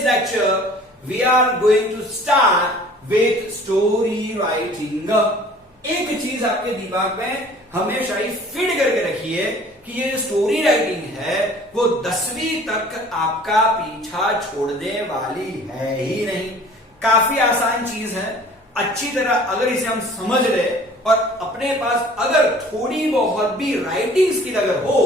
today's lecture we are going to start with story writing. एक चीज आपके दिमाग में हमेशा ही फिट करके रखिए कि ये स्टोरी राइटिंग है वो 10वीं तक आपका पीछा छोड़ने वाली है ही नहीं. काफी आसान चीज है. अच्छी तरह अगर इसे हम समझ ले और अपने पास अगर थोड़ी बहुत भी राइटिंग स्किल अगर हो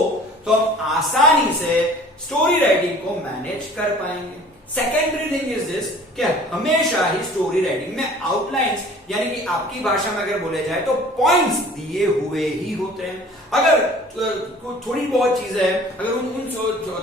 तो हम आसानी से स्टोरी राइटिंग को मैनेज कर पाएंगे. सेकेंडरी थिंग इज दिस कि हमेशा ही स्टोरी राइटिंग में आउटलाइंस यानी कि आपकी भाषा में अगर बोले जाए तो पॉइंट्स दिए हुए ही होते हैं. अगर थोड़ी बहुत चीजें अगर उन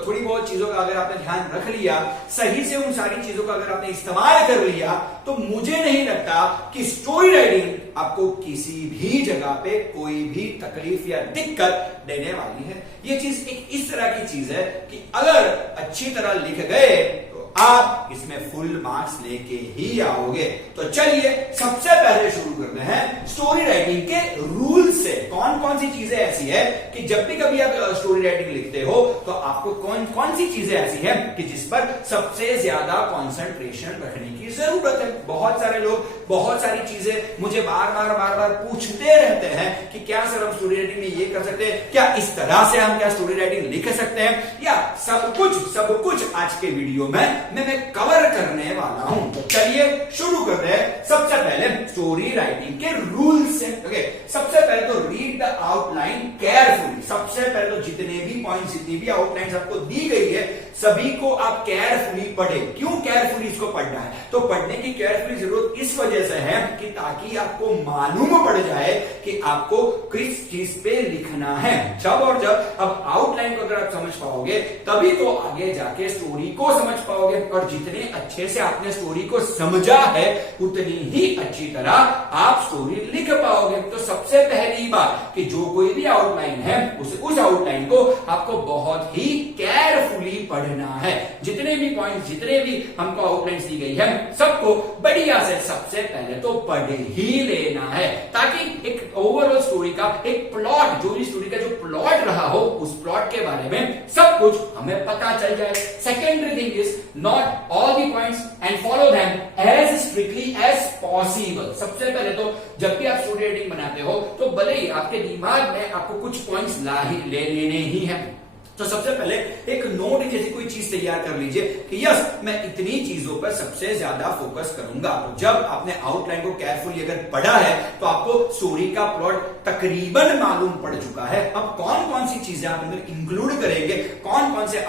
थोड़ी बहुत चीजों का अगर आपने ध्यान रख लिया, सही से उन सारी चीजों का अगर आपने इस्तेमाल कर लिया तो मुझे नहीं लगता कि स्टोरी राइटिंग आपको किसी भी जगह पे कोई भी तकलीफ या दिक्कत देने वाली है. ये चीज एक इस तरह की चीज है कि अगर अच्छी तरह लिख गए आप इसमें फुल मार्क्स लेके ही आओगे. तो चलिए सबसे पहले शुरू करते हैं स्टोरी राइटिंग के रूल से. कौन कौन सी चीजें ऐसी है कि जब भी कभी आप स्टोरी राइटिंग लिखते हो तो आपको कौन कौन सी चीजें ऐसी है कि जिस पर सबसे ज्यादा कंसंट्रेशन रखने की जरूरत है. बहुत सारे लोग बहुत सारी चीजें मुझे बार बार पूछते रहते हैं कि क्या सर हम स्टोरी राइटिंग में ये कर सकते हैं, क्या इस तरह से हम क्या स्टोरी राइटिंग लिख सकते हैं, या सब कुछ आज के वीडियो में मैं कवर करने वाला हूं. तो चलिए शुरू करते हैं सबसे पहले स्टोरी राइटिंग के रूल से. ओके, सबसे पहले तो रीड द आउटलाइन केयरफुली. सबसे पहले तो जितने भी पॉइंट्स जितनी भी आउटलाइन आपको दी गई है सभी को आप केयरफुली पढ़े. क्यों केयरफुली इसको पढ़ना है? तो पढ़ने की केयरफुली जरूरत इस वजह से है कि ताकि आपको मालूम पड़ जाए कि आपको किस चीज पे लिखना है. जब अब आउटलाइन को अगर आप समझ पाओगे तभी तो आगे जाके स्टोरी को समझ पाओगे. और जितने अच्छे से आपने स्टोरी को समझा है उतनी ही अच्छी तरह आप स्टोरी लिख पाओगे. तो सबसे पहली बात कि जो कोई भी आउटलाइन है उस आउटलाइन को आपको बहुत ही केयरफुली पढ़ना है. जितने भी पॉइंट जितने भी हमको आउटलाइन दी गई है सबको बढ़िया से सबसे पहले तो पढ़ ही लेना है ताकि एक ओवरऑल स्टोरी का एक प्लॉट, जो भी स्टोरी का जो प्लॉट रहा हो उस प्लॉट के बारे में सब कुछ हमें पता चल जाए. Secondary thing is not all the points and follow them as strictly as possible. सबसे पहले तो जब भी आप स्टोरी राइटिंग बनाते हो तो भले ही आपके दिमाग में आपको कुछ पॉइंट्स ले लेने ही है. तो सबसे पहले एक नोट जैसी कोई चीज तैयार कर लीजिए कि यस मैं इतनी चीजों पर सबसे ज्यादा फोकस करूंगा. तो जब आपने आउटलाइन को केयरफुली अगर पढ़ा है तो आपको स्टोरी का प्लॉट तकरीबन मालूम पड़ चुका है. अब कौन कौन सी चीजें आप अंदर इंक्लूड करेंगे, कौन कौन से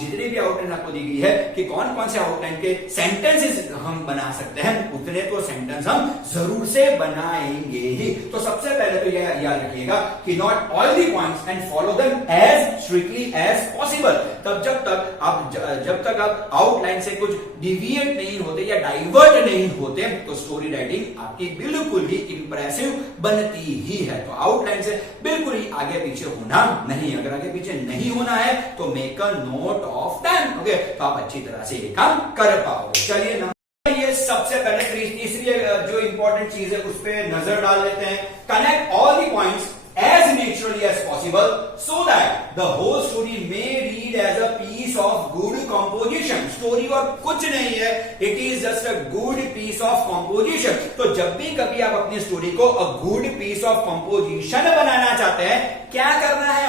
जितने भी आउटलाइन आपको दी गई है कि कौन कौन से आउटलाइन के सेंटेंसेस हम बना सकते हैं, उतने तो सेंटेंस हम जरूर से बनाएंगे ही. तो सबसे पहले तो यह याद रखिएगा कि not all the points and follow them as strictly as possible. तब जब तक आप आउटलाइन से कुछ डिविएट नहीं होते या डाइवर्ट नहीं होते तो स्टोरी राइटिंग आपकी बिल्कुल ही इंप्रेसिव बनती ही है. तो आउटलाइन से बिल्कुल ही आगे पीछे होना नहीं. अगर आगे पीछे नहीं होना है तो make a note of them. Okay, तो आप अच्छी तरह से ये काम कर पाओगे. चलिए ये सबसे पहले तीसरी जो इंपॉर्टेंट चीज है उस पर नजर डाल लेते हैं. Connect all the points as naturally as possible so that the whole story may read as a piece of good composition. Story और कुछ नहीं है, it is just a good piece of composition. तो जब भी कभी आप अपनी स्टोरी को a good piece of composition बनाना चाहते हैं क्या करना है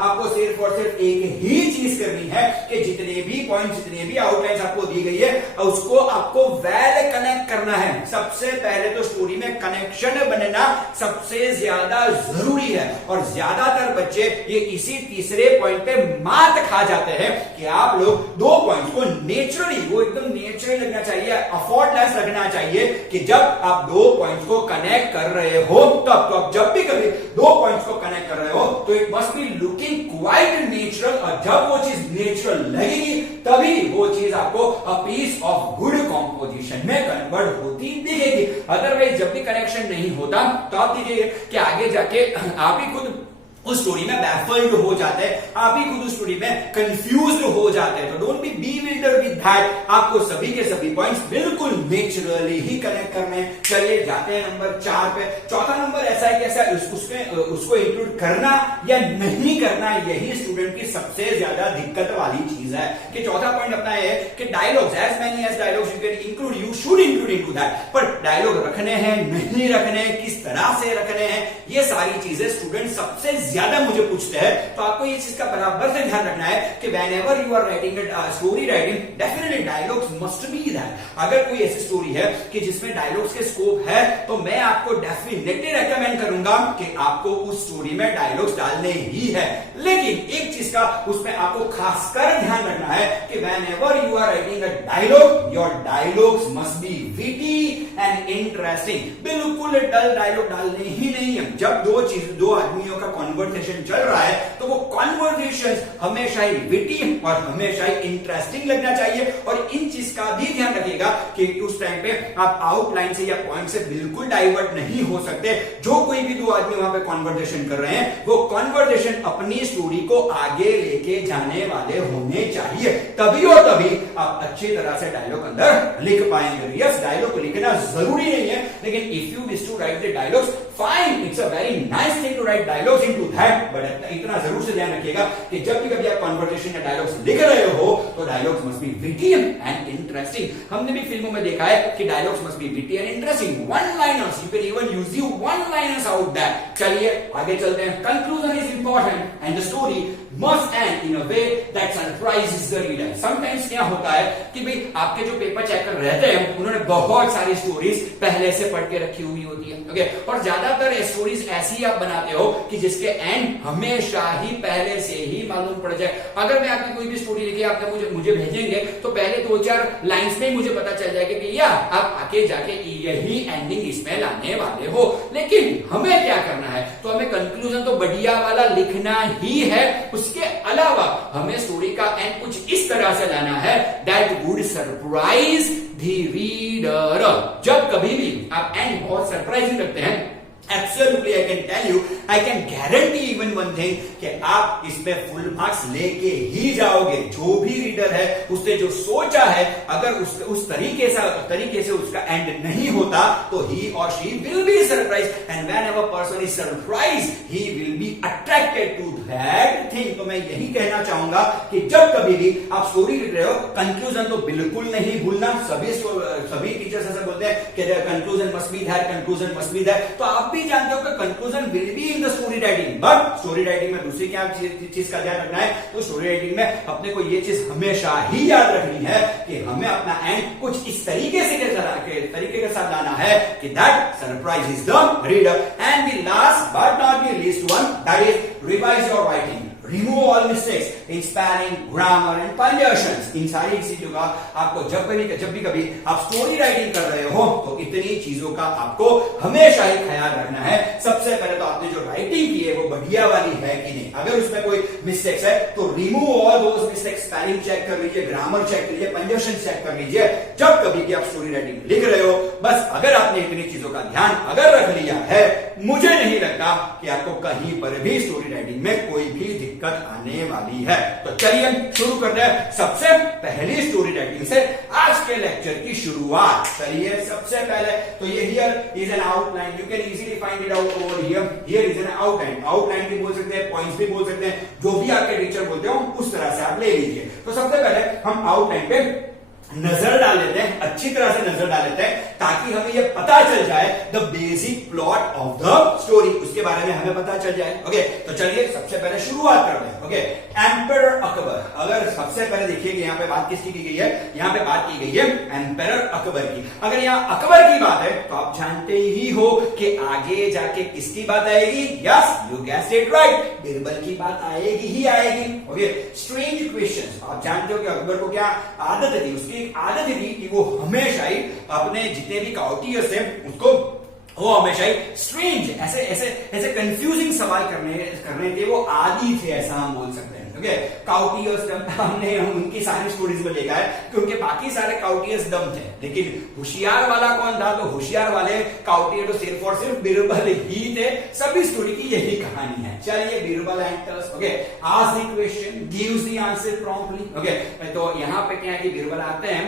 आपको सिर्फ और सिर्फ एक ही चीज करनी है कि जितने भी पॉइंट जितने भी आउटलाइन आपको दी गई है उसको आपको वेल कनेक्ट करना है. सबसे पहले तो स्टोरी में कनेक्शन बनना सबसे ज्यादा जरूरी है और ज्यादातर बच्चे ये इसी तीसरे पॉइंट पे मात खा जाते हैं कि आप लोग दो पॉइंट्स को नेचुरली, वो एकदम नेचुरली लगना चाहिए, अफोर्टलेस लगना चाहिए कि जब आप दो पॉइंट्स को कनेक्ट कर रहे हो तब तो आप जब भी कभी दो पॉइंट्स को कनेक्ट कर रहे हो तो it must be looking quite natural. और जब वो चीज नेचुरल लगेगी तभी वो चीज आपको a piece of good composition में कन्वर्ट होती दिखेगी. अदरवाइज जब भी कनेक्शन नहीं होता तो आप देखिए कि आगे जाके आप ही खुद उस स्टोरी में बैफल्ड हो जाते हैं, आप ही खुद उस स्टोरी में कंफ्यूज्ड हो जाते हैं. तो डोंट बी बीविल्डर्ड विद दैट. आपको सभी के सभी पॉइंट्स बिल्कुल नेचुरली ही कनेक्ट करने हैं. चलिए जाते हैं नंबर 4 पे. चौथा नंबर ऐसा है कि ऐसा उसको इंक्लूड करना या नहीं करना, यही स्टूडेंट की सबसे ज्यादा दिक्कत वाली चीज है कि चौथा पॉइंट अपना है कि dialogues, as many as dialogues you can include, you should include into that, पर डायलॉग रखने हैं नहीं रखने, किस तरह से रखने हैं, ये सारी चीजें स्टूडेंट सबसे ज्यादा मुझे पूछते हैं। तो आपको ये चीज का बराबर से ध्यान रखना है कि whenever you are writing story writing, definitely dialogues must be that. अगर कोई ऐसी स्टोरी है कि जिसमें डायलॉग्स के स्कोप है, तो मैं आपको डेफिनेटली रेकमेंड करूंगा कि आपको उस स्टोरी में डायलॉग्स डालने ही है। लेकिन एक चीज का उसमें आपको खासकर ध्यान रखना है कि whenever you are writing a dialogue, your dialogues must be witty and interesting. बिल्कुल डल डायलॉग डालने ही नहीं है। जब दो आदमियों का कॉन्वर्सेशन चल रहा है, तो वो कॉन्वर्सेशन हमेशा ही विटी और हमेशा ही इंटरेस्टिंग लगना चाहिए। और इन चीज का भी ध्यान रखिएगा कि उस टाइम पे आप आउटलाइन से या पॉइंट से बिल्कुल डाइवर्ट नहीं हो सकते। जो कोई भी दो आदमी वहां पे कॉन्वर्सेशन कर रहे हैं, वो कॉन्वर्सेशन अपनी स्टोरी को आगे लेके जाने वाले होने चाहिए, तभी और तभी आप अच्छी तरह से डायलॉग अंदर लिख पाएंगे। यस, डायलॉग लिखना जरूरी नहीं है, लेकिन if you wish to write the dialogues, fine, it's a very nice thing to write dialogues into that, but इतना जरूर से ध्यान रखिएगा कि जब भी कभी आप कॉन्वर्सेशन या डायलॉग्स लिख रहे हो, तो dialogues must be witty and interesting. हमने भी फिल्मों में देखा है कि dialogues must be witty and interesting, one liners, you can even use you one liners out that. चलिए आगे चलते हैं। Conclusion is important and the story must end in a way that surprises the reader. Sometimes क्या होता है कि भाई आपके जो पेपर चेकर रहते हैं, उन्होंने बहुत सारी स्टोरीज पहले से पढ़ के रखी हुई होती है, ओके, और ज्यादातर स्टोरीज ऐसी आप बनाते हो कि जिसके एंड हमेशा ही पहले से ही मालूम पड़ जाए। अगर मैं आपकी कोई भी स्टोरी लिखी आपने मुझे भेजेंगे, तो पहले 2-4 लाइंस में मुझे पता चल जाएगा कि या आप आगे जाके यही एंडिंग इसमें लाने वाले हो। लेकिन हमें क्या करना है, तो हमें कंक्लूजन तो बढ़िया वाला लिखना ही है। उसके अलावा हमें स्टोरी का एंड कुछ इस तरह से लाना है that would surprise the reader. जब कभी भी आप एंड बहुत सरप्राइजिंग रखते हैं, Absolutely, I can tell you, I can guarantee even one thing कि आप इसमें फुल मार्क्स लेके ही जाओगे। जो भी रीडर है उसने जो सोचा है, अगर उस तरीके से उसका एंड नहीं होता, तो he or she will be surprised, and whenever person is surprised, he will be attracted to that thing। तो मैं यही कहना चाहूंगा कि जब कभी भी आप स्टोरी लिख रहे हो, कंक्लूजन तो बिल्कुल नहीं भूलना। सभी टीचर्स ऐसा बोलते हैं कि conclusion must be there, conclusion must be there. तो आप जानते हो कि conclusion will be in the story writing, but story writing में दूसरी क्या चीज का ध्यान रखना है, तो स्टोरी राइटिंग में अपने को ये चीज हमेशा ही याद रखनी है कि हमें अपना एंड कुछ इस तरीके के साथ लाना है कि that surprises the reader. And the last but not the least one, that is revise your writing, remove all mistakes in spelling, grammar and punctuations. इन सारी चीजों का आपको जब भी कभी आप स्टोरी राइटिंग कर रहे हो, तो इतनी चीजों का आपको हमेशा ही ख्याल रखना है। सबसे पहले तो आपने जो राइटिंग की है वो बढ़िया वाली है कि नहीं। अगर उसमें कोई मिस्टेक्स है तो remove all those mistakes, spelling check कर लीजिए, ग्रामर चेक कर लीजिए, पंक्चुएशन चेक कर लीजिए। जब कभी भी आप स्टोरी राइटिंग लिख रहे हो, बस अगर आपने इतनी चीजों का ध्यान अगर रख लिया है, मुझे नहीं लगता कि आपको कहीं पर भी स्टोरी राइटिंग में कोई भी दिक्कत आने वाली है। तो चलिए शुरू करते हैं सबसे पहली स्टोरी राइटिंग से आज के लेक्चर की शुरुआत। चलिए सबसे पहले तो ये here is an outline, you can easily find it out over here. Here is an outline, outline भी बोल सकते हैं, पॉइंट्स भी बोल सकते हैं, जो भी आपके टीचर बोलते हो उस तरह से आप ले लीजिए। तो सबसे पहले हम आउटलाइन पे नजर डाल लेते हैं, अच्छी तरह से नजर डाल लेते हैं, ताकि हमें यह पता चल जाए the basic plot of the story, उसके बारे में हमें पता चल जाए। ओके, तो चलिए सबसे पहले शुरुआत करते हैं। Okay, emperor Akbar. अगर सबसे पहले देखिए कि यहाँ पे बात किसकी की गई है, यहाँ पे बात की गई है एम्परर अकबर की। अगर यहाँ अकबर की बात है, तो आप जानते ही हो कि आगे जाके किसकी बात आएगी। Yes, you guessed it right, Birbal की बात आएगी ही आएगी। Okay, strange questions. आप जानते हो कि अकबर को क्या आदत थी, उसकी आदत थी कि वो हमेशा ही अपने जितने भी काउटियर्स थे उसको वो हमेशा ही स्ट्रेंज ऐसे कंफ्यूजिंग सवाल करने के वो आदी थे, ऐसा हम बोल सकते हैं। ओके, काउटियर्स हमने उनकी सारी स्टोरीज में देखा है कि उनके बाकी सारे काउटियर्स डम थे, लेकिन होशियार वाला कौन था, तो होशियार वाले काउटियर तो सिर्फ और सिर्फ बीरबल ही थे। सभी स्टोरी की यही कहानी है। चलिए, Birbal enters, okay, ask the question, gives the answer promptly. Okay, तो यहाँ पे क्या है कि बीरबल आते हैं,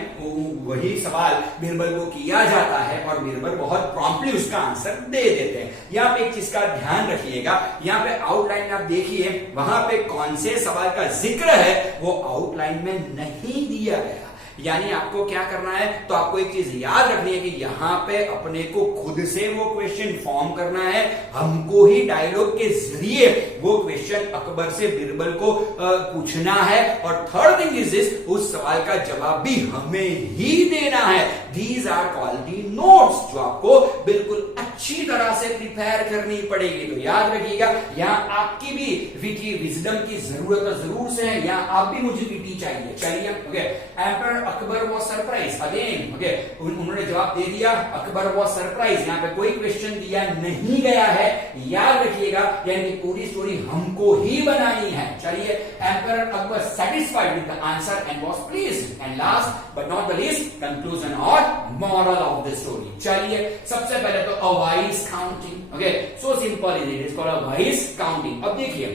वही सवाल बीरबल को किया जाता है और बीरबल बहुत प्रॉम्प्टली उसका आंसर दे देते हैं। यहाँ पे एक चीज का ध्यान रखिएगा, यहाँ पे आउटलाइन आप देखिए, वहां पे कौन से सवाल का जिक्र है वो आउटलाइन में नहीं दिया गया। यानी आपको क्या करना है, तो आपको एक चीज याद रखनी है कि यहां पे अपने को खुद से वो क्वेश्चन फॉर्म करना है, हमको ही डायलॉग के जरिए वो क्वेश्चन अकबर से बिरबल को पूछना है। और थर्ड थिंग इज दिस, उस सवाल का जवाब भी हमें ही देना है। These are called the notes, जो आपको बिल्कुल अच्छी तरह से प्रिपेयर करनी पड़ेगी। तो याद रखिएगा, यहां आपकी भी विटी विजडम की जरूरत जरूर से है, यहां आप भी मुझे विटी चाहिए। चलिए, okay. Emperor Akbar was surprise again, okay. उन्होंने जवाब दे दिया, अकबर वाज सरप्राइज। यहां पे कोई क्वेश्चन दिया नहीं गया है, याद रखिएगा, यानी पूरी स्टोरी हमको ही बनानी है। चलिए, emperor Akbar satisfied with the answer and was pleased. And last but not the least, conclusion और मॉरल ऑफ द स्टोरी। चलिए, सबसे पहले तो a wise counting, okay. So simple it is called a wise counting. अब देखिए,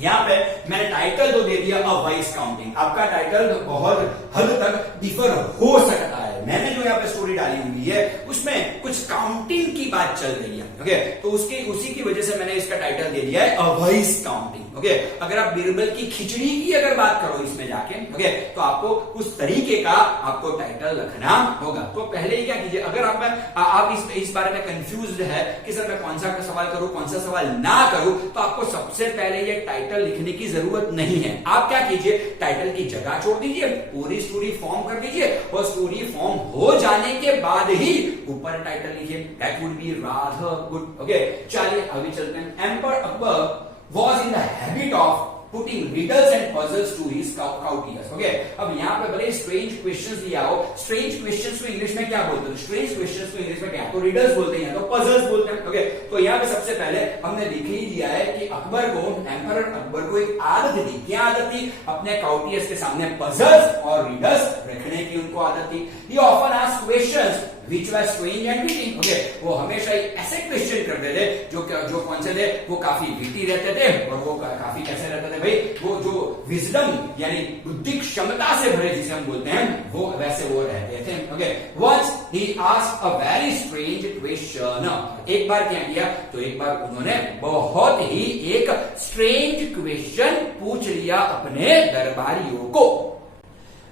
यहां पे मैंने टाइटल तो दे दिया अ वाइज काउंटिंग। आपका टाइटल बहुत हद तक डिफर हो सकता है। मैंने जो यहाँ पे स्टोरी डाली हुई है उसमें कुछ काउंटिंग की बात चल रही है, ओके। तो उसी की वजह से मैंने इसका टाइटल दे दिया है अ वाइज काउंटिंग, ओके। अगर आप बिरबल की खिचड़ी की अगर बात करो इसमें जाके, ओके, तो आपको उस तरीके का आपको टाइटल रखना होगा। तो पहले ही क्या कीजिए, अगर आप इस बारे में कंफ्यूज्ड है कि सर मैं कौन सा सवाल करूं, कौन सा सवाल ना करूं, तो आपको सबसे पहले ये टाइटल लिखने की जरूरत नहीं है। आप क्या कीजिए, टाइटल की जगह छोड़ दीजिए, पूरी स्टोरी फॉर्म कर दीजिए, और स्टोरी फॉर्म हो जाने के बाद ही ऊपर टाइटल लिखिए। That would be rather good, okay. चलिए अभी चलते हैं। Emperor Akbar was in the habit of putting riddles and puzzles to his courtiers, okay। अब यहाँ पे भले स्ट्रेंज क्वेश्चंस दिया हो, स्ट्रेंज क्वेश्चंस को इंग्लिश में क्या बोलते हैं, स्ट्रेंज क्वेश्चंस को इंग्लिश में क्या, तो रिडल्स बोलते हैं, तो पजल्स बोलते हैं, ओके। तो यहाँ पे सबसे पहले हमने लिख ही दिया है कि अकबर को, एम्पर अकबर को एक आदत थी। क्या आदत थी, अपने काउटियर्स के सामने पजल्स और रिडल्स रखने की उनको आदत थी। He often asked questions which were strange and witty, okay। वो हमेशा ही ऐसे क्वेश्चन करते थे जो कौन से थे, वो काफी विटी रहते थे, और वो काफी कैसे रहते थे भाई, वो जो विजडम यानी बुद्धि क्षमता से भरे जिसे हम बोलते हैं, वो वैसे वो रहते थे, okay. Once he asked a very strange question, एक बार क्या किया, तो एक बार उन्होंने बहुत ही एक स्ट्रेंज क्वेश्चन पूछ लिया अपने दरबारियों को।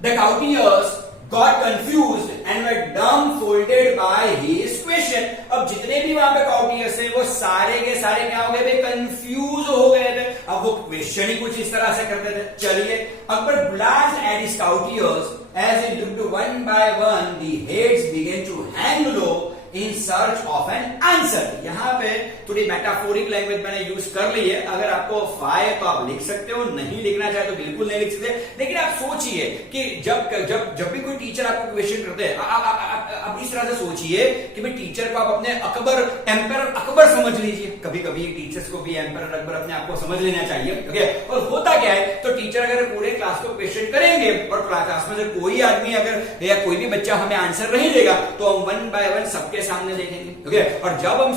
The courtiers got confused and were dumbfounded by his question। अब जितने भी वहां पे काउटियर्स थे वो सारे के सारे क्या हो गए थे, कंफ्यूज हो गए थे। अब वो क्वेश्चन ही कुछ इस तरह से करते थे। चलिए, Akbar glanced at his courtiers as he looked one by one, the heads began to hang low in search of an answer। यहां पे थोड़ी मेटाफोरिक लैंग्वेज मैंने यूज कर ली है। अगर आपको फाय तो आप लिख सकते हो, नहीं लिखना चाहे तो बिल्कुल नहीं लिख सकते। लेकिन आप सोचिए कि जब भी कोई टीचर आपको क्वेश्चन करते हैं, आप इस तरह से सोचिए कि भाई टीचर को आप अपने एम्पर अकबर समझ लीजिए। कभी कभी टीचर्स को भी एम्पर अकबर अपने आप को समझ लेना चाहिए, ओके। और होता क्या है, तो टीचर अगर पूरे क्लास को क्वेश्चन करेंगे और क्लास में से कोई आदमी अगर या कोई भी बच्चा हमें आंसर नहीं देगा, तो हम वन बाय वन सबके सामने देखेंगे, ओके। और जब हम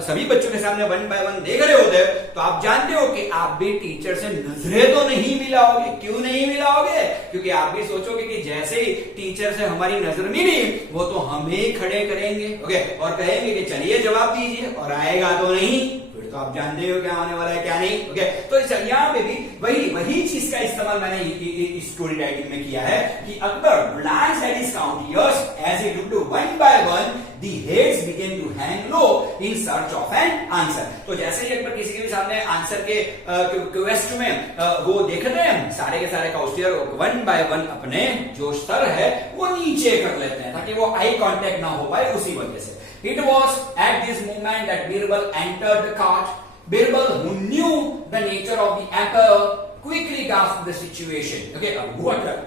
सभी बच्चों के सामने वन बाय वन देख रहे होते हैं, तो आप जानते हो कि आप भी टीचर से नजरें तो नहीं मिलाओगे। क्यों नहीं मिलाओगे, क्योंकि आप भी सोचोगे कि जैसे ही टीचर से हमारी नजर मिली, वो तो हमें खड़े करेंगे, ओके, और कहेंगे कि चलिए जवाब दीजिए, और आएगा तो नहीं, फिर तो आप जानते हो क्या होने वाला है क्या नहीं, ओके। तो यहाँ पे भी वही चीज का इस्तेमाल मैंने स्टोरी राइटिंग में किया है कि Akbar glanced at his courtiers as he looked one by one, the heads began to hang low in search of an answer। तो जैसे ही अकबर किसी के भी सामने आंसर के क्वेस्ट में वो देखते हैं, सारे के सारे काउटियर वन बाय वन अपने जो सर है वो नीचे कर लेते हैं, ताकि वो आई कांटेक्ट ना हो पाए, उसी वजह से। It was at this moment that Birbal entered the cart। Birbal, who knew the nature of the emperor, quickly grasped the situation, okay। अब हुआ क्या,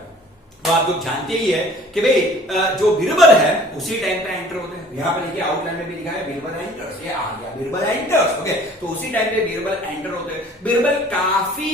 तो आप लोग जानते ही है कि भाई जो बिरबल है उसी टाइम पे एंटर होते हैं। यहाँ पे देखिए आउटलाइन में भी लिखा है बिरबल एंटर्स, ये आ गया बिरबल एंटर्स, ओके। तो उसी टाइम पे बिरबल एंटर होते हैं। बिरबल काफी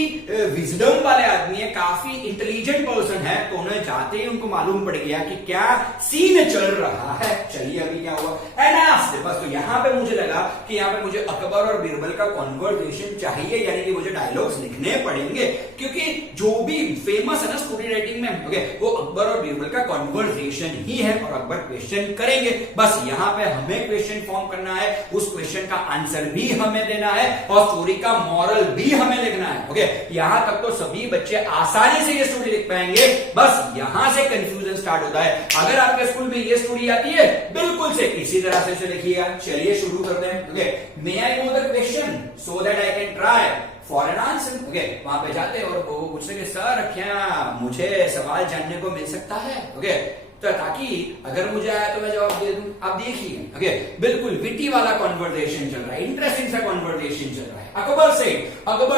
विजडम वाले आदमी है, काफी इंटेलिजेंट पर्सन है, तो उन्हें जाते ही उनको मालूम पड़ गया कि क्या सीन चल रहा है। चलिए अभी क्या हुआ, एंड आस्क्ड, बस तो यहाँ पे मुझे लगा कि यहाँ पे मुझे अकबर और बिरबल का कॉन्वर्सेशन चाहिए, यानी कि मुझे डायलॉग्स लिखने पड़ेंगे, क्योंकि जो भी फेमस है ना स्टोरी राइटिंग में, ओके, वो अकबर और बीरबल का कॉन्वर्सेशन ही है और अकबर क्वेश्चन करेंगे। बस यहाँ पे हमें क्वेश्चन फॉर्म करना है, उस क्वेश्चन का आंसर भी हमें देना है और स्टोरी का मॉरल भी हमें लिखना है। ओके, यहां तक तो सभी बच्चे आसानी से ये स्टोरी लिख पाएंगे, बस यहां से कंफ्यूजन स्टार्ट होता है। अगर आपके स्कूल में ये स्टोरी आती है बिल्कुल से इसी तरह से इसे लिखिएगा। चलिए शुरू करते हैं। Okay, may I know the question so that I can try for an answer. Okay, वहां पे जाते हैं और वो पूछते हैं सर क्या मुझे सवाल जानने को मिल सकता है? ओके, तो ताकि अगर मुझे आया तो मैं जवाब दे दूं। आप देखिए, ओके, बिल्कुल विटी वाला कॉन्वर्सेशन चल रहा है, इंटरेस्टिंग सा कॉन्वर्सेशन चल रहा है। अकबर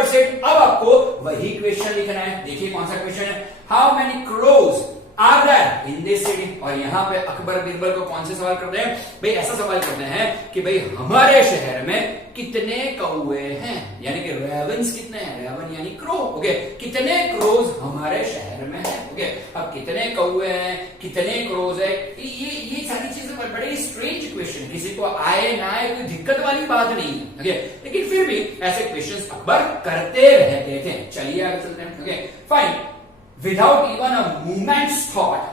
से अब आपको वही क्वेश्चन लिखना है। देखिए कौन सा क्वेश्चन है, how many crows are there in this city. और यहां पे अकबर बीरबल को कौन से सवाल करते हैं भाई? ऐसा सवाल करते हैं कि भाई हमारे शहर में कितने कौवे हैं, यानी कि रेवन्स कितने हैं, रेवन यानी क्रो। ओके, कितने क्रोज हमारे शहर में हैं। ओके, अब कितने कौवे हैं, कितने क्रोज है, ये सारी चीजें बड़े स्ट्रेंज क्वेश्चन, किसी को आए ना आए कोई दिक्कत वाली बात नहीं है। ओके, लेकिन फिर भी ऐसे क्वेश्चंस अकबर करते रहते थे। चलिए आगे चलते हैं। Okay, fine, without even a moment's thought,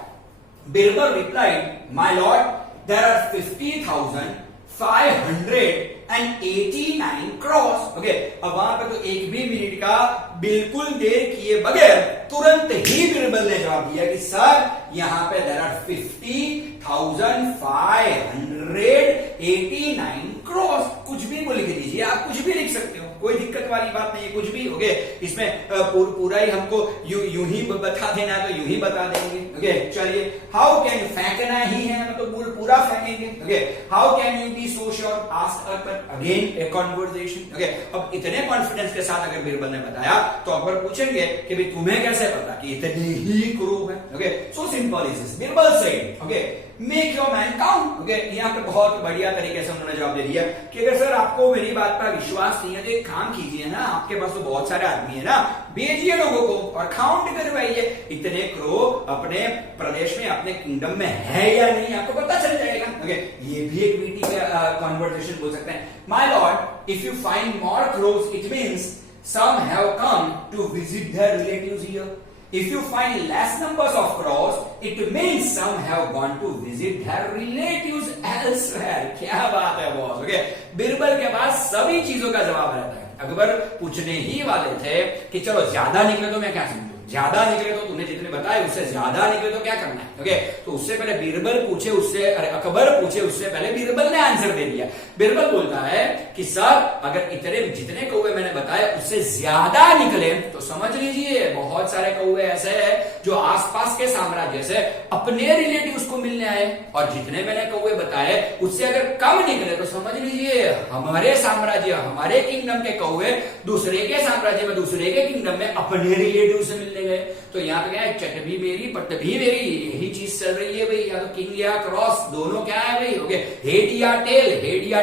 Birbal replied, "My lord, there are 50,589 crores." Okay, अब वहां पे तो एक भी मिनट का बिल्कुल देर किए बगैर तुरंत ही बिरबल ने जवाब दिया कि सर यहां पे देयर आर 50,589 crores। कुछ भी को लिख दीजिए, आप कुछ भी लिख सकते हो, कोई दिक्कत वाली बात नहीं है, कुछ भी। ओके, इसमें पूरा ही हमको यूं ही बता देना तो यूं ही बता देंगे। ओके, चलिए, हाउ कैन, फेंकना ही है तो पूरा फेंकेंगे। Okay, how can you be so sure, ask Akbar, again a conversation. Okay, अब इतने कॉन्फिडेंस के साथ अगर बीरबल ने बताया तो अकबर पूछेंगे कि भाई तुम्हें कैसे पता कि इतने ही क्रो है। Okay, so simple is this, Birbal said, okay, make your man count. Okay, यहाँ पे बहुत बढ़िया तरीके से उन्होंने जवाब दे दिया कि अगर सर आपको मेरी बात पर विश्वास नहीं है तो एक काम कीजिए ना, आपके पास तो बहुत सारे आदमी है ना, भेजिए लोगों को और काउंट करवाइए इतने क्रो अपने प्रदेश में, अपने किंगडम में है या नहीं, आपको पता चल जाएगा। ओके, ये भी एक वीटी का कॉन्वर्सेशन बोल सकते हैं। My lord, if you find more crows it means some have come to visit their relatives here. If you find less numbers of crows, it means some have gone to visit their relatives elsewhere. क्या बात है boss. Okay, Birbal के पास सभी चीजों का जवाब रहता है। अकबर पूछने ही वाले थे कि चलो ज्यादा निकले तो मैं क्या समझू, ज्यादा निकले तो तुमने जितने बताए उससे ज्यादा निकले तो क्या करना है। ओके, तो उससे पहले बीरबल पूछे, उससे अरे अकबर पूछे, उससे पहले बीरबल ने आंसर दे दिया। बीरबल बोलता है कि सर अगर इतने जितने कौवे मैंने बताए उससे ज्यादा निकले तो समझ लीजिए बहुत सारे कौवे ऐसे हैं जो आसपास के साम्राज्य से अपने रिलेटिव्स को मिलने आए, और जितने मैंने कौवे बताए उससे अगर कम निकले तो समझ लीजिए हमारे साम्राज्य, हमारे किंगडम के कौवे दूसरे के साम्राज्य में, दूसरे के किंगडम में अपने रिलेटिव से मिलने गए। तो यहाँ पे क्या है, चट भी मेरी पट भी मेरी, यही चीज चल रही है भाई। या तो किंग या क्रॉस दोनों क्या है भाई। ओके, हेड या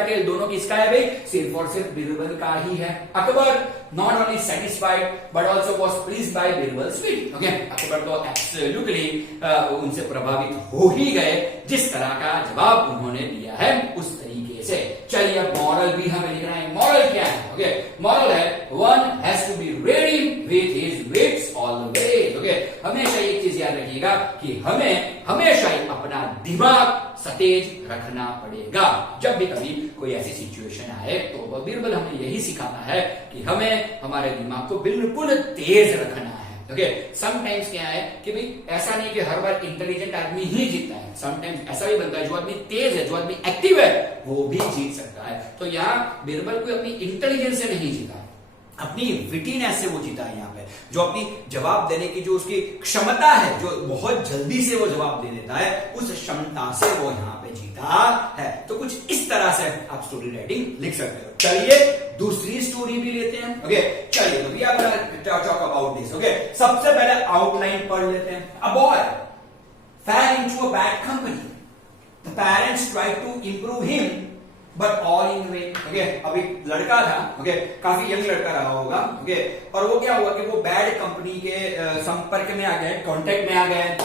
टेल दोनों किसका है भाई, सिर्फ और सिर्फ बीरबल का ही है। Akbar not only satisfied but also was pleased by Birbal speech. Okay, Akbar तो एब्सोल्युटली उनसे प्रभावित हो ही गए जिस तरह का जवाब उन्होंने दिया है उस तरीके से। चलिए अब मॉरल भी हमें लिखना है। मॉरल क्या है? ओके, मॉरल है one has to be ready with his wits always. Okay, हमेशा एक चीज याद रखिएगा कि हमें हमेशा ही अपना दिमाग सतेज रखना पड़ेगा। जब भी कभी कोई ऐसी सिचुएशन आए तो बीरबल हमें यही सिखाता है कि हमें हमारे दिमाग को बिल्कुल तेज रखना है। ओके, समटाइम्स क्या है कि भाई ऐसा नहीं कि हर बार इंटेलिजेंट आदमी ही जीतता है, समटाइम्स ऐसा भी बनता है जो आदमी तेज है, जो आदमी एक्टिव है वो भी जीत सकता है। तो यहाँ बीरबल को अपनी इंटेलिजेंस से नहीं जीता, अपनी विटीनेस से वो जीता है। यहाँ पे जो अपनी जवाब देने की जो उसकी क्षमता है, जो बहुत जल्दी से वो जवाब दे देता है, उस क्षमता से वो यहाँ पे जीता है। तो कुछ इस तरह से आप स्टोरी राइटिंग लिख सकते हो। चलिए दूसरी स्टोरी भी लेते हैं। ओके, चलिए तो we are talk about this. Okay, सबसे पहले आउटलाइन पढ़ लेते हैं। A boy fell into a bad company. The parents tried to improve him but all in when. Okay, अभी लड़का था, ओके, काफी यंग लड़का रहा होगा, ओके, और वो क्या हुआ कि वो बैड कंपनी के संपर्क में आ गए, कांटेक्ट में आ गए,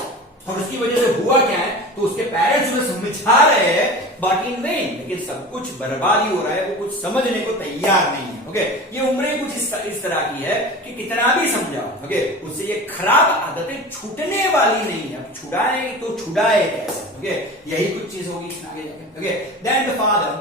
और उसकी वजह से हुआ क्या है तो उसके पेरेंट्स उसे समझा रहे हैं बट इन वेन, लेकिन सब कुछ बर्बाद ही हो रहा है, वो कुछ समझने को तैयार नहीं है। ओके, ये उम्र कुछ इस तरह की है कि कितना भी समझाओ, ओके, उससे ये खराब आदतें छूटने वाली नहीं है। अब छुड़ाए तो छुड़ाए कैसे, ओके, यही कुछ चीज होगी आगे जाके, okay. Then the father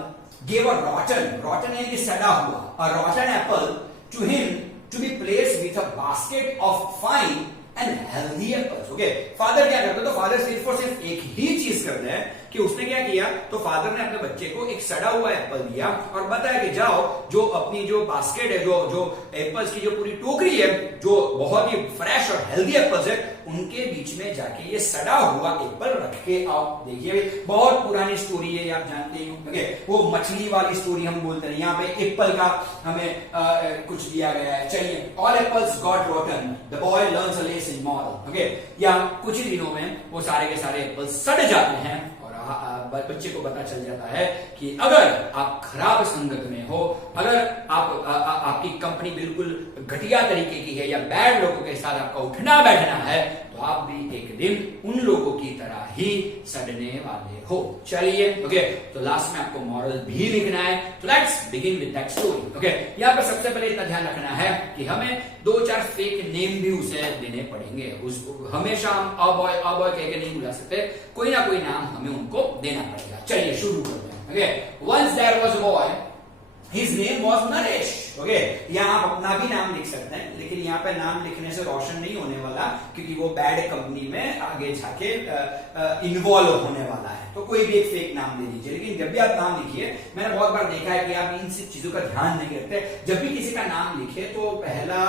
give a rotten यानी कि सड़ा हुआ, a rotten apple to him to be placed with a basket of fine and healthy apples, okay. Father क्या करते हैं, तो फादर सिर्फ और सिर्फ एक ही चीज करते हैं कि उसने क्या किया, तो फादर ने अपने बच्चे को एक सड़ा हुआ एप्पल दिया और बताया कि जाओ जो अपनी जो बास्केट है, जो एप्पल्स की जो पूरी टोकरी है, जो बहुत ही फ्रेश और हेल्दी एप्पल्स है, उनके बीच में जाके ये सड़ा हुआ एप्पल रख के आओ। देखिए बहुत पुरानी स्टोरी है, आप जानते ही होंगे, वो मछली वाली स्टोरी हम बोलते हैं। यहाँ पे एप्पल का हमें कुछ दिया गया है, चलिए, all apples got रॉटन, the boy learns a lesson moral, okay. या कुछ ही दिनों में वो सारे के सारे एप्पल सड़ जाते हैं और बच्चे को पता चल जाता है कि अगर आप खराब संगत में हो, अगर आपकी कंपनी बिल्कुल घटिया तरीके की है या बैड लोगों के साथ आपका उठना बैठना है, तो आप भी एक दिन उन लोगों की तरह ही सड़ने वाले हो। चलिए, ओके, तो लास्ट में आपको मॉरल भी लिखना है, तो let's begin with that story, okay. यहाँ पर सबसे पहले इतना ध्यान रखना है कि हमें 2-4 फेक नेम भी उसे देने पड़ेंगे। उसको हमेशा हम अ बॉय कह के नहीं बुला सकते, कोई ना कोई नाम हमें उनको देना पड़ेगा। चलिए शुरू करते हैं, okay. Once there was a boy, His name was Naresh, okay. यहाँ आप अपना भी नाम लिख सकते हैं, लेकिन यहाँ पे नाम लिखने से रोशन नहीं होने वाला, क्योंकि वो बैड कंपनी में आगे जाके इन्वॉल्व होने वाला है। तो कोई भी एक फेक नाम दे दीजिए, लेकिन जब भी आप नाम लिखिए, मैंने बहुत बार देखा है कि आप इन सब चीजों का ध्यान नहीं रखते। जब भी किसी का नाम लिखे तो पहला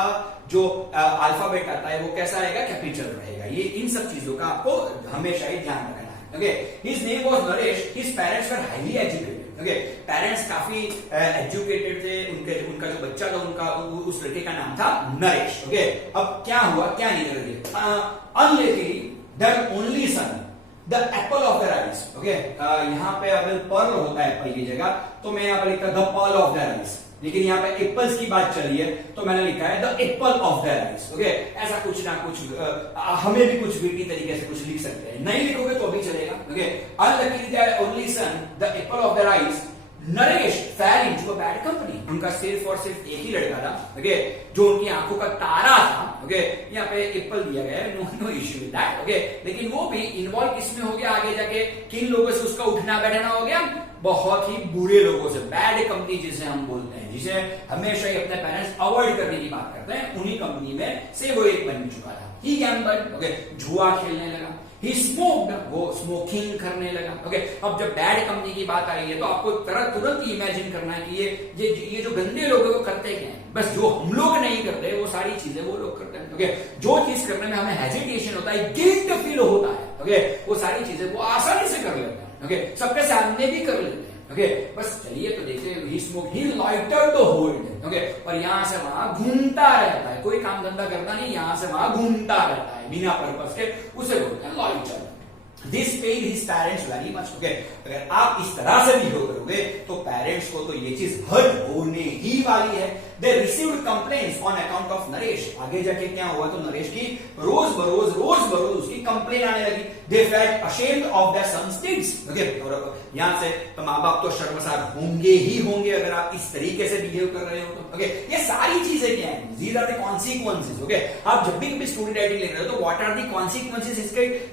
जो अल्फाबेट आता है वो कैसा आएगा, कैपिटल रहेगा। ये इन सब चीजों का आपको हमेशा ही ध्यान रखना है, okay. His name was Naresh, his parents were highly educated, okay. Parents काफी एजुकेटेड थे, उनका जो बच्चा था, उनका उस लड़के का नाम था नरेश, ओके। अब क्या हुआ, क्या नहीं कर, unluckily their only son the apple of their eyes, okay. यहाँ पे अगर पर्ल होता है एप्पल की जगह, तो मैं यहाँ पर लिखता the pearl of their eyes, लेकिन यहाँ पे एप्पल्स की बात चल रही है, तो मैंने लिखा है the apple of their eyes, okay. ऐसा कुछ ना कुछ हमें भी कुछ विटी तरीके से कुछ लिख सकते हैं, नहीं लिखोगे तो भी चलेगा, okay. Unluckily their only son the apple of their eyes Naresh fell into a bad company. उनका सिर्फ और सिर्फ एक ही लड़का था, ओके, जो उनकी आंखों का तारा था, ओके। यहाँ पे एप्पल दिया गया है, no issue with that, okay. लेकिन वो भी इन्वॉल्व किसमें हो गया आगे जाके, किन लोगों से उसका उठना बैठना हो गया, बहुत ही बुरे लोगों से, बैड कंपनी जिसे हम बोलते हैं, जिसे हमेशा ही अपने पेरेंट्स अवॉइड करने की बात करते हैं, उन्हीं कंपनी में से वो एक बन चुका था। ही गैम्बल्ड, ओके, जुआ खेलने लगा। ही स्मोक्ड, वो स्मोकिंग करने लगा, ओके। अब जब बैड कंपनी की बात आई है, तो आपको तुरंत इमेजिन करना है कि ये जो गंदे लोग हैं वो करते क्या हैं। बस जो हम लोग नहीं करते वो सारी चीजें वो लोग करते हैं, ओके। जो चीज करने में हमें हेजिटेशन होता है, गिल्ट फील होता है, ओके, वो सारी चीजें वो आसानी से कर लेते हैं, ओके। सबके सामने भी कर लेते हैं, ओके। बस चलिए तो देखते हैं, he smoke, he loitered the whole day, okay. और यहां से वहां घूमता रहता है, कोई काम धंधा करता नहीं, यहां से वहां घूमता रहता है बिना पर्पस के, उसे बोलते हैं loiter. This paid his parents very much, okay. अगर आप इस तरह से बिहेव करोगे तो पेरेंट्स को तो ये चीज हर्ट होने ही वाली है। They received complaints on account of Naresh. आगे जाके क्या हुआ, तो नरेश की रोज बरोज उसकी कंप्लेन आने लगी। They felt ashamed of their sons deeds, okay. और यहां से तो माँ बाप तो शर्मसार होंगे ही होंगे अगर आप इस तरीके से बिहेव कर रहे हो तो, ओके। ये सारी चीजें क्या है, these are the consequences, okay. आप जब भी स्टोरी राइटिंग ले रहे हो तो व्हाट आर द कॉन्सिक्वेंसेस,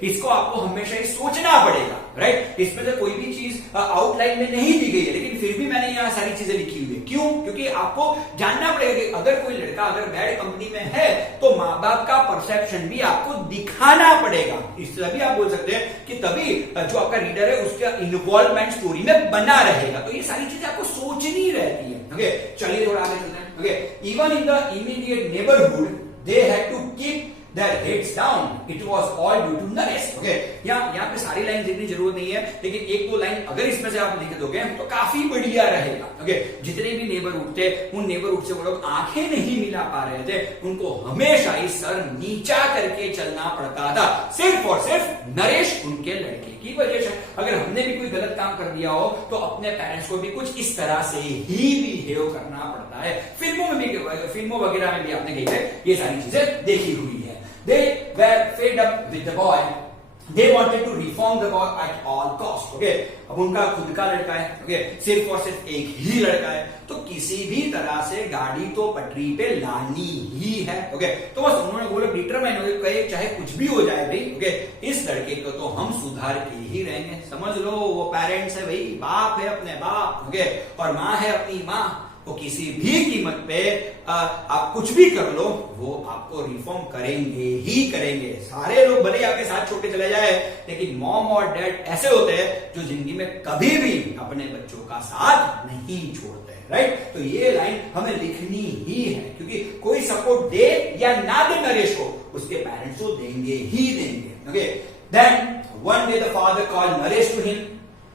इसको आपको हमेशा ही सोचना पड़ेगा, राइट। इसमें से कोई भी चीज आउटलाइन में नहीं दी गई है, लेकिन फिर भी मैंने यहाँ सारी चीजें लिखी हुई है। क्यों? क्योंकि आपको जानना पड़ेगा कि अगर कोई लड़का अगर बैड कंपनी में है तो माँ बाप का परसेप्शन भी आपको दिखाना पड़ेगा। इससे भी आप बोल सकते हैं कि तभी जो आपका रीडर है उसका इन्वॉल्वमेंट स्टोरी में बना रहेगा। तो ये सारी चीजें आपको सोचनी रहती है, ओके। चलिए थोड़ा आगे चलते हैं, okay. Even in the immediate neighbourhood they had to keep their heads down. It was all due to Naresh. Okay. यहाँ पे सारी लाइन लिखने की जरूरत नहीं है, लेकिन एक दो लाइन अगर इसमें से आप लिख दोगे तो काफी बढ़िया रहेगा, ओके। जितने भी नेबरहुड थे, उन नेबरहुड से वो लोग आंखें नहीं मिला पा रहे थे, उनको हमेशा ही सर नीचा करके चलना पड़ता था, सिर्फ और सिर्फ नरेश उनके लड़के की वजह से। अगर हमने भी कोई गलत काम कर दिया हो तो अपने पेरेंट्स को भी कुछ इस तरह से ही बिहेव करना पड़ता है। फिल्मों वगैरह में भी आपने ये सारी चीजें देखी हुई है। They were fed up with the boy They wanted to reform the war at all cost. Okay? अब उनका खुद का लड़का है, okay? सिर्फ और सिर्फ एक ही लड़का है, तो किसी भी तरह से गाड़ी तो पटरी पे लानी ही है. okay? तो बस उन्होंने बोला डिटरमाइन हो गए, चाहे कुछ भी हो जाए भाई, okay? इस लड़के को तो हम सुधार के ही रहेंगे. समझ लो, वो पेरेंट्स है भाई, बाप है अपने बाप, okay? और माँ है अपनी माँ. वो किसी भी कीमत पे आप कुछ भी कर लो, वो आपको रिफॉर्म करेंगे ही करेंगे. सारे लोग भले आपके साथ छोड़ के चले जाए, लेकिन मॉम और डैड ऐसे होते हैं जो जिंदगी में कभी भी अपने बच्चों का साथ नहीं छोड़ते. राइट? तो ये लाइन हमें लिखनी ही है, क्योंकि कोई सपोर्ट दे या ना दे नरेश को, उसके पेरेंट्स को देंगे ही देंगे. Okay? Then one day the father called Naresh to him.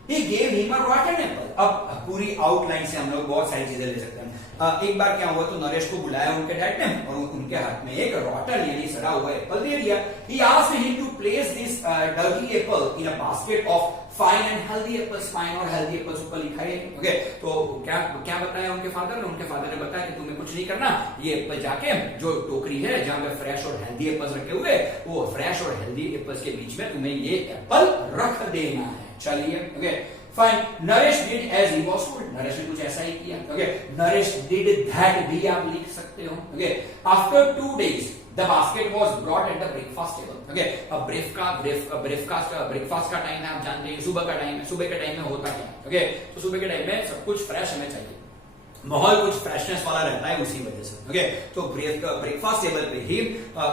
He gave him a rotten apple. अब पूरी आउटलाइन से हम लोग बहुत सारी चीजें ले सकते हैं. एक बार क्या हुआ, तो नरेश को बुलाया उनके डैड ने, और उनके हाथ में एक रॉटन यानी सड़ा हुआ एप्पल दे दिया. He asked him to place this dirty apple in a basket of fine and healthy apples. Fine और healthy apples ऊपर लिखा है. ओके? तो क्या बताया उनके फादर ने? उनके फादर ने बताया कि तुम्हें कुछ नहीं करना, ये एप्पल जाके जो टोकरी है जहां पे फ्रेश और हेल्दी एप्पल्स रखे हुए, वो फ्रेश और हेल्दी एप्पल्स के बीच में तुम्हें ये एप्पल रख देना है. चलिए, okay fine. Naresh did as he was told. Naresh ने कुछ ऐसा ही किया. ओके? नरेश डिड दैट भी आप लिख सकते हो. Okay? After 2 days the basket was brought at the breakfast table. Okay? अब ब्रेकफास्ट का टाइम है, आप जानते हैं, सुबह का टाइम है. सुबह के टाइम में होता क्या है? ओके? तो सुबह के टाइम में सब कुछ फ्रेश हमें चाहिए, माहौल कुछ फ्रेशनेस वाला रहता है, उसी वजह से. ओके? तो ब्रेकफास्ट टेबल पे ही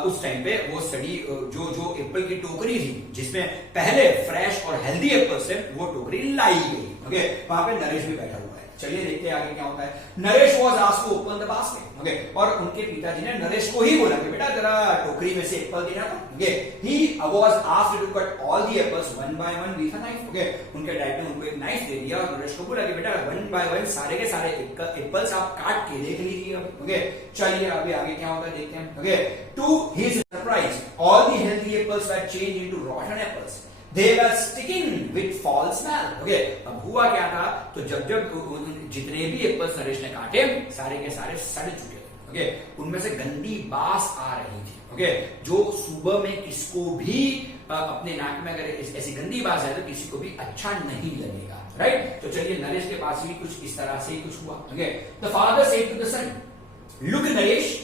उस टाइम पे वो सड़ी जो एप्पल की टोकरी थी, जिसमें पहले फ्रेश और हेल्दी एप्पल से वो टोकरी लाई गई. ओके? वहां पे नरेश भी बैठा हुआ है. चलिए देखते हैं आगे क्या होता है. Naresh was asked to open the basket. Okay? और उनके पिताजी ने नरेश को ही बोला कि बेटा जरा टोकरी में से एप्पल देना था. Okay? He was asked to cut all the apples one by one with a knife. Okay? उनके डैड ने उनको एक नाइफ दे दिया और नरेश को बोला कि बेटा वन बाय वन सारे के सारे एप्पल्स आप काट के देख लीजिए. ओके? चलिए अभी आगे क्या होता है देखते हैं. Okay? To his surprise all the healthy apples were changed into rotten apples. They were sticking with foul smell. Okay? अब हुआ क्या था, तो जब जितने भी एप्पल्स नरेश ने काटे, सारे के सारे सड़ चुके थे. ओके? उनमें से गंदी बास आ रही थी. ओके? जो सुबह में किसको भी अपने नाक में अगर ऐसी गंदी बास है तो किसी को भी अच्छा नहीं लगेगा. राइट? तो चलिए नरेश के पास भी कुछ इस तरह से ही कुछ हुआ. Okay? The father said to the son, look Naresh,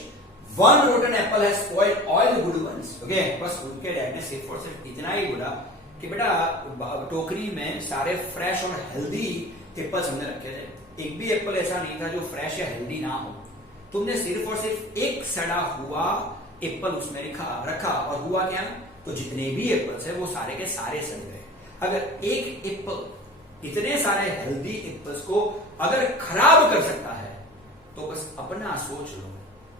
one rotten apple has spoiled all the good ones. Okay? बस उनके डैड ने सिर्फ और सिर्फ इतना ही बोला कि बेटा टोकरी में सारे फ्रेश और हेल्दी एप्पल्स हमने रखे थे, एक भी एप्पल ऐसा नहीं था जो फ्रेश या हेल्दी ना हो. तुमने सिर्फ और सिर्फ एक सड़ा हुआ एप्पल उसमें रखा और हुआ क्या, तो जितने भी एप्पल्स है वो सारे के सारे सड़ गए. अगर एक एप्पल इतने सारे हेल्दी एप्पल्स को अगर खराब कर सकता है, तो बस अपना सोच लो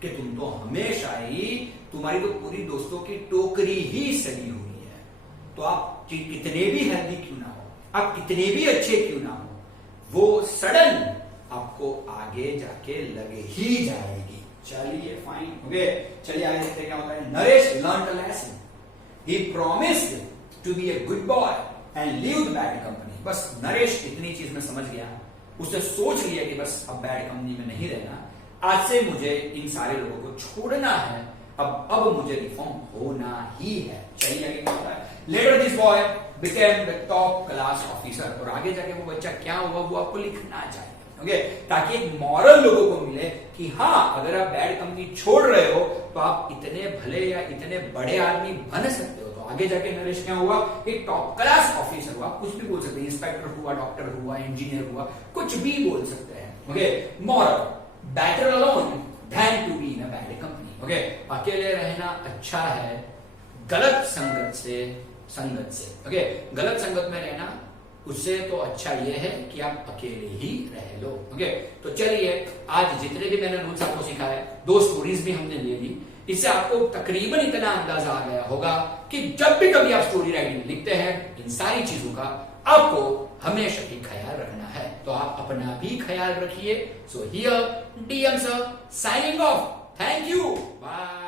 कि तुम तो हमेशा ही, तुम्हारी तो पूरी दोस्तों की टोकरी ही सड़ी हुई है. तो आप कितने भी हेल्दी क्यों ना हो, आप कितने भी अच्छे क्यों ना हो, वो सडन आपको आगे जाके लगे ही जाएगी. चलिए फाइन. ओके? चलिए आगे देखते हैं क्या होता है. Naresh learned a lesson. He promised to be a good boy and leave the bad company. बस नरेश इतनी चीज में समझ गया, उसने सोच लिया कि बस अब बैड कंपनी में नहीं रहना, आज से मुझे इन सारे लोगों को छोड़ना है, अब मुझे रिफॉर्म होना ही है. चलिए आगे क्या होता है. Later this boy became the top class officer. और आगे जाके वो बच्चा क्या हुआ वो आपको लिखना चाहिए. ओके? ताकि एक मॉरल लोगों को मिले कि हाँ, अगर आप बैड कंपनी छोड़ रहे हो तो आप इतने भले या इतने बड़े आदमी बन सकते हो. तो आगे जाके नरेश क्या हुआ, एक टॉप क्लास ऑफिसर हुआ. कुछ भी बोल सकते हैं, इंस्पेक्टर हुआ, डॉक्टर हुआ, इंजीनियर हुआ, कुछ भी बोल सकते हैं. Okay? Moral, better alone than to be in a bad company. Okay? अकेले रहना अच्छा है गलत संगत से. ओके? गलत संगत में रहना उससे तो अच्छा यह है कि आप अकेले ही रह लो. ओके? तो चलिए आज जितने भी मैंने रूल्स आपको सिखाए, 2 स्टोरीज भी हमने ले ली, इससे आपको तकरीबन इतना अंदाजा आ गया होगा कि जब भी कभी आप स्टोरी राइटिंग लिखते हैं, इन सारी चीजों का आपको हमेशा ही ख्याल रखना है. तो आप अपना भी ख्याल रखिए. So here DM sir signing off. Thank you. Bye.